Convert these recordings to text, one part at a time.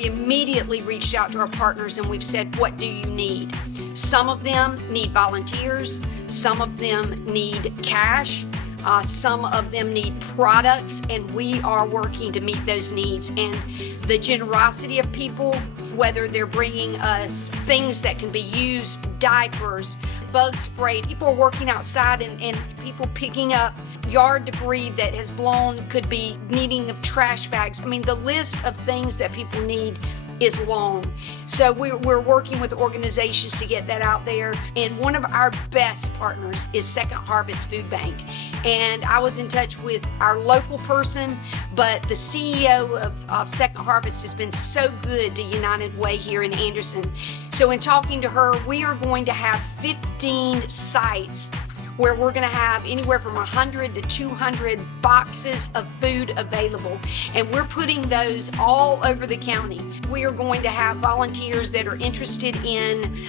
we immediately reached out to our partners and we've said, what do you need? Some of them need volunteers, some of them need cash, some of them need products, and we are working to meet those needs. And the generosity of people, whether they're bringing us things that can be used, diapers, bug spray, people are working outside and people picking up yard debris that has blown, could be needing of trash bags. I mean, the list of things that people need is long. So we're working with organizations to get that out there. And one of our best partners is Second Harvest Food Bank. And I was in touch with our local person, but the CEO of Second Harvest has been so good to United Way here in Anderson. So in talking to her, we are going to have 15 sites where we're going to have anywhere from 100 to 200 boxes of food available. And we're putting those all over the county. We are going to have volunteers that are interested in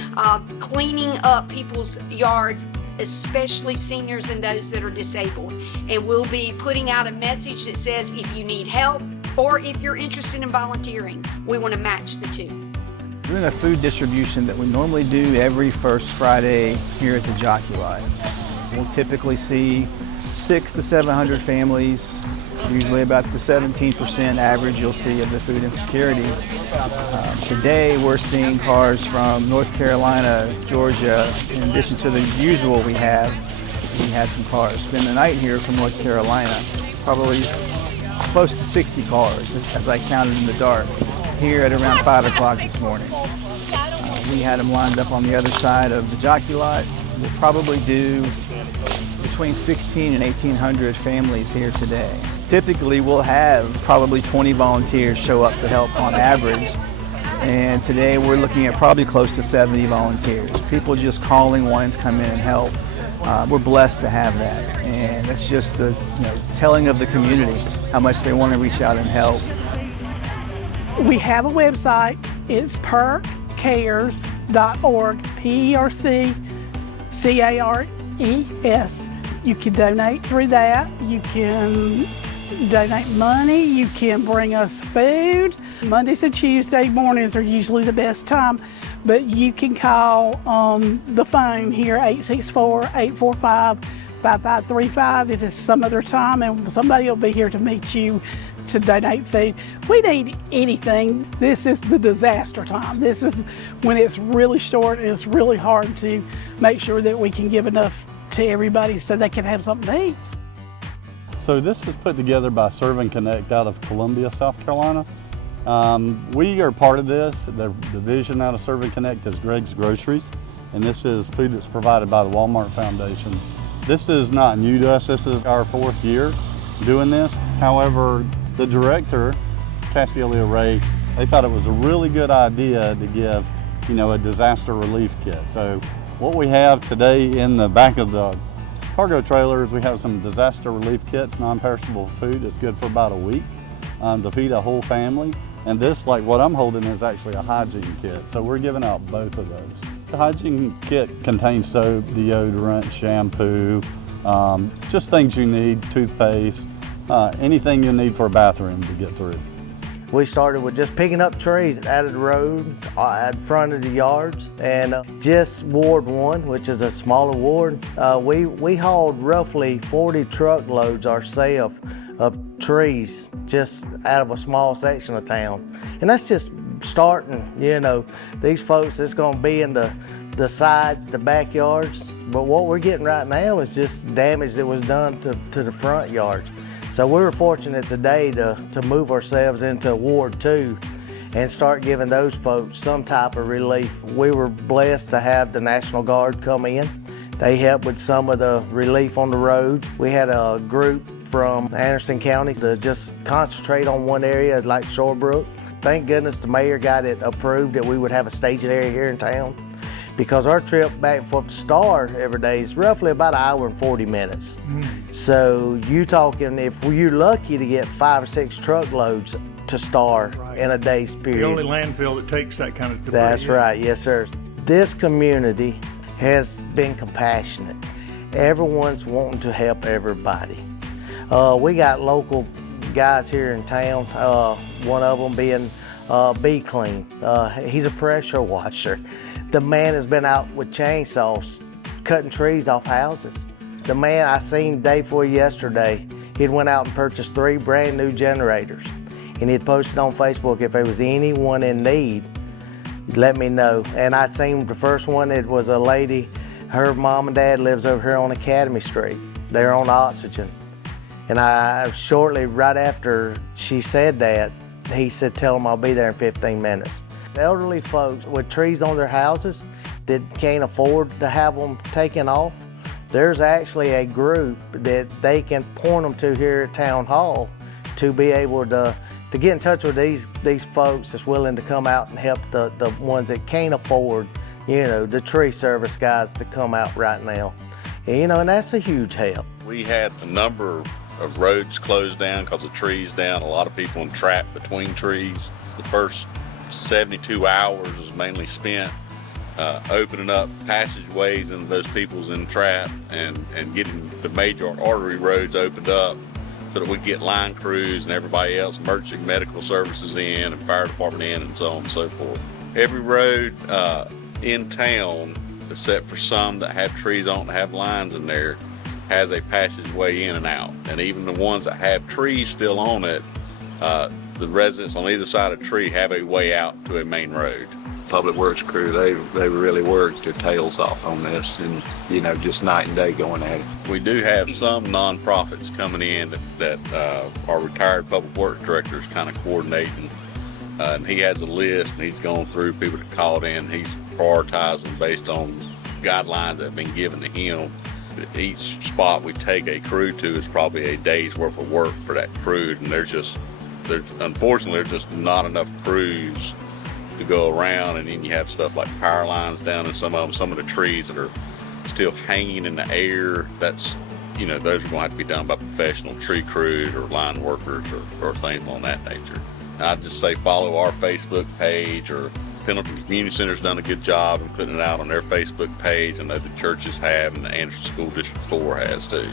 cleaning up people's yards, especially seniors and those that are disabled. And we'll be putting out a message that says, if you need help or if you're interested in volunteering, we want to match the two. Doing a food distribution that we normally do every first Friday here at the Jockey Lot. We'll typically see 600 to 700 families, usually about the 17% average you'll see of the food insecurity. Today we're seeing cars from North Carolina, Georgia. In addition to the usual we had some cars spend the night here from North Carolina, probably close to 60 cars as I counted in the dark, here at around 5 o'clock this morning. We had them lined up on the other side of the Jockey Lot. We'll probably do between 16 and 1,800 families here today. Typically we'll have probably 20 volunteers show up to help on average, and today we're looking at probably close to 70 volunteers. People just calling, wanting to come in and help. We're blessed to have that, and it's just the telling of the community how much they want to reach out and help. We have a website. It's percares.org, PERCCARES. You can donate through that. You can donate money. You can bring us food. Mondays and Tuesday mornings are usually the best time, but you can call the phone here, 864-845-5535 if it's some other time, and somebody will be here to meet you to donate food. We need anything. This is the disaster time. This is when it's really short and it's really hard to make sure that we can give enough to everybody so they can have something to eat. So this is put together by Serve and Connect out of Columbia, South Carolina. We are part of this. The division out of Serve and Connect is Greg's Groceries, and this is food that's provided by the Walmart Foundation. This is not new to us. This is our 4th year doing this. However, the director, Cassiolia Ray, they thought it was a really good idea to give, a disaster relief kit. So what we have today in the back of the cargo trailers, we have some disaster relief kits, non-perishable food. It's good for about a week to feed a whole family. And this, like what I'm holding, is actually a hygiene kit. So we're giving out both of those. The hygiene kit contains soap, deodorant, shampoo, just things you need, toothpaste, anything you need for a bathroom to get through. We started with just picking up trees out of the road, at front of the yards, and just Ward 1, which is a smaller ward, we hauled roughly 40 truckloads ourselves of trees just out of a small section of town. And that's just starting, these folks, it's gonna be in the sides, the backyards, but what we're getting right now is just damage that was done to the front yards. So we were fortunate today to move ourselves into Ward 2 and start giving those folks some type of relief. We were blessed to have the National Guard come in. They helped with some of the relief on the roads. We had a group from Anderson County to just concentrate on one area like Shorebrook. Thank goodness the mayor got it approved that we would have a staging area here in town, because our trip back and forth to Star every day is roughly about 1 hour and 40 minutes. So you talking, if you're lucky to get 5 or 6 truckloads to Star in a day's period. The only landfill that takes that kind of debris. That's right, yes sir. This community has been compassionate. Everyone's wanting to help everybody. We got local guys here in town, one of them being be clean. He's a pressure washer. The man has been out with chainsaws cutting trees off houses. The man I seen day before yesterday, he'd went out and purchased 3 brand new generators. And he'd posted on Facebook, if there was anyone in need, let me know. And I'd seen the first one, it was a lady, her mom and dad lives over here on Academy Street. They're on oxygen. And I shortly, right after she said that, he said, tell them I'll be there in 15 minutes. Elderly folks with trees on their houses that can't afford to have them taken off, there's actually a group that they can point them to here at Town Hall to be able to get in touch with these folks that's willing to come out and help the ones that can't afford, you know, the tree service guys to come out right now. And, you know, and that's a huge help. We had a number of roads closed down because of trees down. A lot of people trapped between trees. The first 72 hours was mainly spent opening up passageways into those people's entrapped and getting the major artery roads opened up so that we get line crews and everybody else, emergency medical services in and fire department in and so on and so forth. Every road in town, except for some that have trees on and have lines in there, has a passageway in and out. And even the ones that have trees still on it, the residents on either side of the tree have a way out to a main road. Public Works crew, they really worked their tails off on this and, you know, just night and day going at it. We do have some nonprofits coming in that our retired Public Works director is kind of coordinating. And he has a list and he's going through people that called in. He's prioritizing based on guidelines that have been given to him. Each spot we take a crew to is probably a day's worth of work for that crew, and unfortunately there's just not enough crews to go around. And then you have stuff like power lines down in some of the trees that are still hanging in the air. That's, you know, those are going to have to be done by professional tree crews or line workers or things on that nature. I'd just say follow our Facebook page, or Pendleton Community Center's done a good job in putting it out on their Facebook page. I know the churches have, and the Anderson School District 4 has too.